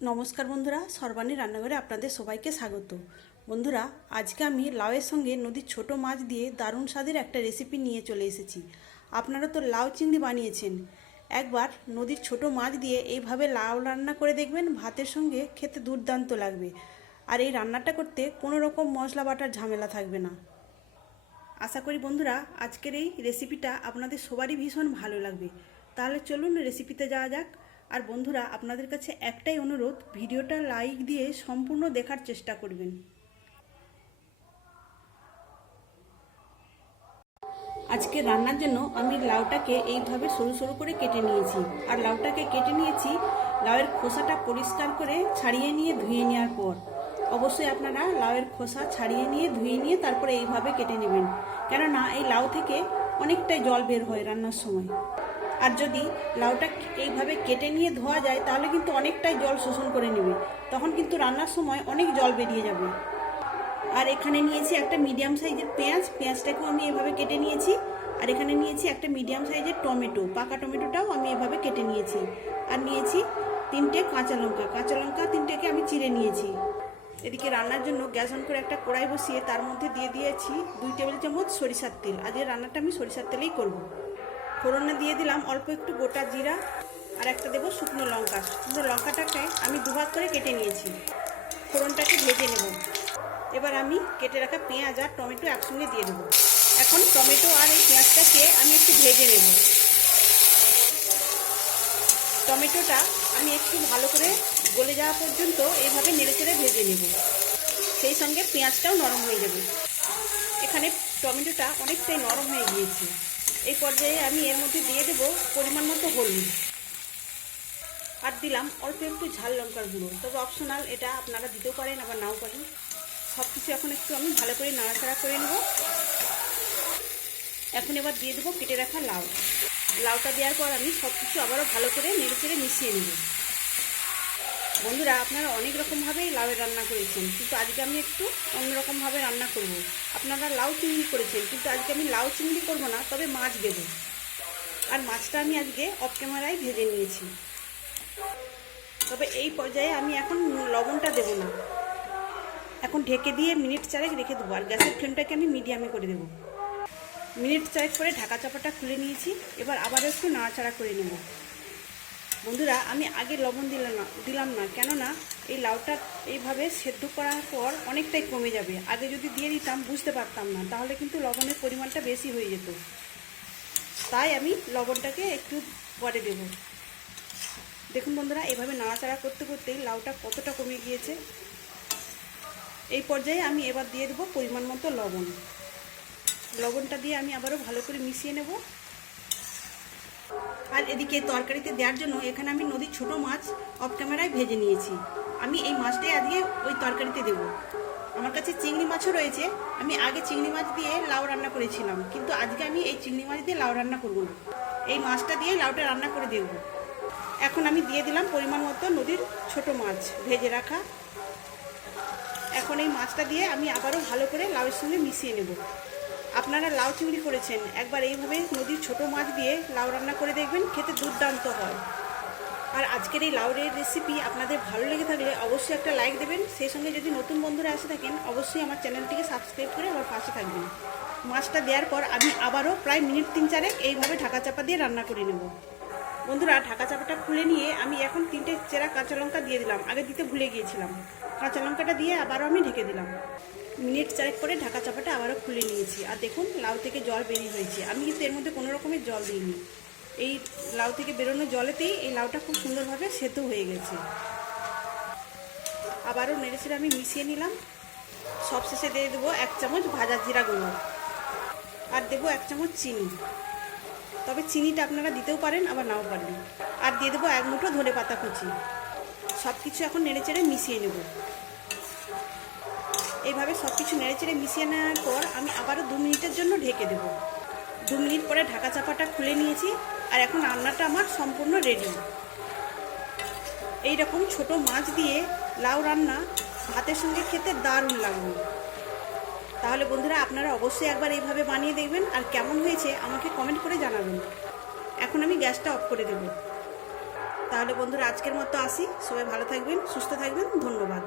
নমস্কার বন্ধুরা, সর্বাণী রান্নাঘরে আপনাদের সবাইকে স্বাগত। বন্ধুরা, আজকে আমি লাউয়ের সঙ্গে নদীর ছোট মাছ দিয়ে দারুণ স্বাদের একটা রেসিপি নিয়ে চলে এসেছি। আপনারা তো লাউ চিংড়ি বানিয়েছেন, একবার নদীর ছোট মাছ দিয়ে এইভাবে লাউ রান্না করে দেখবেন, ভাতের সঙ্গে খেতে দুর্দান্ত লাগবে। আর এই রান্নাটা করতে কোনো রকম মশলা বাটার ঝামেলা থাকবে না। আশা করি বন্ধুরা আজকের এই রেসিপিটা আপনাদের সবারই ভীষণ ভালো লাগবে। তাহলে চলুন রেসিপিতে যাওয়া যাক। আর বন্ধুরা, আপনাদের কাছে একটাই অনুরোধ, ভিডিওটা লাইক দিয়ে সম্পূর্ণ দেখার চেষ্টা করবেন। আজকে রান্নার জন্য আমি লাউটাকে এইভাবে সরু সরু করে কেটে নিয়েছি। আর লাউটাকে কেটে নিয়েছি লাউয়ের খোসাটা পরিষ্কার করে ছাড়িয়ে নিয়ে ধুয়ে নেওয়ার পর। অবশ্যই আপনারা লাউয়ের খোসা ছাড়িয়ে নিয়ে ধুয়ে নিয়ে তারপরে এইভাবে কেটে নেবেন, কেননা এই লাউ থেকে অনেকটাই জল বের হয় রান্নার সময়। আর যদি লাউটা এইভাবে কেটে নিয়ে ধোয়া যায় তাহলে কিন্তু অনেকটাই জল শোষণ করে নেবে, তখন কিন্তু রান্নার সময় অনেক জল বেরিয়ে যাবে। আর এখানে নিয়েছি একটা মিডিয়াম সাইজের পেঁয়াজটাকেও আমি এভাবে কেটে নিয়েছি। আর এখানে নিয়েছি একটা মিডিয়াম সাইজের টমেটো, পাকা টমেটোটাও আমি এভাবে কেটে নিয়েছি। আর নিয়েছি 3টে কাঁচা লঙ্কা 3টেকে আমি চিড়ে নিয়েছি। এদিকে রান্নার জন্য গ্যাস অন করে একটা কড়াই বসিয়ে তার মধ্যে দিয়ে দিয়েছি 2 টেবিল চামচ সরিষার তেল। আজকে রান্নাটা আমি সরিষার তেলেই করব। ফোড়নে দিয়ে দিলাম অল্প একটু গোটা জিরা, আর একটা দেবো শুকনো লঙ্কা। শুকনো লঙ্কাটাকে আমি দুভাগ করে কেটে নিয়েছি। ফোড়নটাকে ভেজে নেব। এবার আমি কেটে রাখা পেঁয়াজ আর টমেটো একসঙ্গে দিয়ে দেবো। এখন টমেটো আর এই পেঁয়াজটাকে আমি একটু ভেজে নেব। টমেটোটা আমি একটু ভালো করে গলে যাওয়া পর্যন্ত এইভাবে নেড়েচেড়ে ভেজে নেব। সেই সঙ্গে পেঁয়াজটাও নরম হয়ে যাবে। এখানে টমেটোটা অনেকটাই নরম হয়ে গিয়েছে। এই পর্যায়ে আমি এর মধ্যে দিয়ে দেবো পরিমাণ মতো হলুদ, আর দিলাম অল্প একটু ঝাল লঙ্কার গুঁড়ো, তবে অপশনাল, এটা আপনারা দিতেও পারেন আবার নাও পারেন। সব কিছু এখন একটু আমি ভালো করে নাড়াচাড়া করে নেব। এখন এবার দিয়ে দেবো কেটে রাখা লাউটা দেওয়ার পর আমি সব কিছু আবারও ভালো করে নেড়েচেড়ে মিশিয়ে নেব। বন্ধুরা, আপনারা অনেক রকমভাবেই লাউয়ের রান্না করেছেন, কিন্তু আজকে আমি একটু অন্যরকমভাবে রান্না করব। আপনারা লাউ চিংড়ি করেছেন, কিন্তু আজকে আমি লাউ চিংড়ি করব না, তবে মাছ দেব। আর মাছটা আমি আজকে অফ ক্যামেরায় ভেজে নিয়েছি। তবে এই পর্যায়ে আমি এখন লবণটা দেব না। এখন ঢেকে দিয়ে মিনিট 4 রেখে দেবো। আর গ্যাসের ফ্লেমটাকে আমি মিডিয়ামে করে দেবো। মিনিট 4 করে ঢাকা চাপাটা খুলে নিয়েছি। এবার আবার একটু নাড়াচাড়া করে নেব। বন্ধুরা, আমি আগে লবণ দিলাম না, কেননা এই লাউটা এইভাবে সেদ্ধ করার পর অনেকটাই কমে যাবে। আগে যদি দিয়ে দিতাম বুঝতে পারতাম না, তাহলে কিন্তু লবণের পরিমাণটা বেশি হয়ে যেত। তাই আমি লবণটাকে একটু পরে দেব। দেখুন বন্ধুরা, এইভাবে নাড়াচাড়া করতে করতেই লাউটা কতটা কমে গিয়েছে। এই পর্যায়ে আমি এবার দিয়ে দেবো পরিমাণ মতো লবণ। লবণটা দিয়ে আমি আবারও ভালো করে মিশিয়ে নেব। আর এদিকে তরকারিতে দেওয়ার জন্য এখানে আমি নদীর ছোট মাছ অফ ক্যামেরায় ভেজে নিয়েছি। আমি এই মাছটাই আজকে ওই তরকারিতে দেব। আমার কাছে চিংড়ি মাছও রয়েছে। আমি আগে চিংড়ি মাছ দিয়ে লাউ রান্না করেছিলাম, কিন্তু আজকে আমি এই চিংড়ি মাছ দিয়ে লাউ রান্না করব না, এই মাছটা দিয়ে লাউটা রান্না করে দেব। এখন আমি দিয়ে দিলাম পরিমাণ মতো নদীর ছোট মাছ ভেজে রাখা। এখন এই মাছটা দিয়ে আমি আবারও ভালো করে লাউয়ের সঙ্গে মিশিয়ে নেব। আপনারা লাউ চিংড়ি করেছেন, একবার এইভাবে নদীর ছোট মাছ দিয়ে লাউ রান্না করে দেখবেন, খেতে দুর্দান্ত হয়। আর আজকের এই লাউয়ের রেসিপি আপনাদের ভালো লেগে থাকলে অবশ্যই একটা লাইক দেবেন। সেই সঙ্গে যদি নতুন বন্ধুরা এসে থাকেন, অবশ্যই আমার চ্যানেলটিকে সাবস্ক্রাইব করে আমার পাশে থাকবেন। মাছটা দেওয়ার পর আমি আবারও প্রায় মিনিট 3-4 এইভাবে ঢাকা চাপা দিয়ে রান্না করে নেব। বন্ধুরা, ঢাকা চাপাটা খুলে নিয়ে আমি এখন 3টে চেরা কাঁচা লঙ্কা দিয়ে দিলাম। আগে দিতে ভুলে গিয়েছিলাম। কাঁচা লঙ্কাটা দিয়ে আবারও আমি ঢেকে দিলাম। মিনিট 4 করে ঢাকা চাপাটা আবারও খুলে নিয়েছি। আর দেখুন, লাউ থেকে জল বেরিয়ে হয়েছে। আমি কিন্তু এর মধ্যে কোনো রকমের জল দিইনি। এই লাউ থেকে বেরোনো জলেতেই এই লাউটা খুব সুন্দরভাবে সেদ্ধ হয়ে গেছে। আবারও নেড়েচেড়ে আমি মিশিয়ে নিলাম। সবশেষে দিয়ে দেবো 1 চামচ ভাজা জিরা গুঁড়ো, আর দেবো 1 চামচ চিনি। তবে চিনিটা আপনারা দিতেও পারেন আবার নাও পারেন। আর দিয়ে দেবো 1 মুঠো ধনে পাতা কুচি। সব কিছু এখন নেড়েচেড়ে মিশিয়ে নেব। এইভাবে সব কিছু নেড়েচেড়ে মিশিয়ে নেওয়ার পর আমি আবারও 2 মিনিটের জন্য ঢেকে দেব। 2 মিনিট পরে ঢাকা চাপাটা খুলে নিয়েছি। আর এখন রান্নাটা আমার সম্পূর্ণ রেডি। এইরকম ছোট মাছ দিয়ে লাউ রান্না ভাতের সঙ্গে খেতে দারুণ লাগবে। তাহলে বন্ধুরা, আপনারা অবশ্যই একবার এইভাবে বানিয়ে দেখবেন, আর কেমন হয়েছে আমাকে কমেন্ট করে জানাবেন। এখন আমি গ্যাসটা অফ করে দেব। তাহলে বন্ধুরা আজকের মতো আসি, সবাই ভালো থাকবেন, সুস্থ থাকবেন, ধন্যবাদ।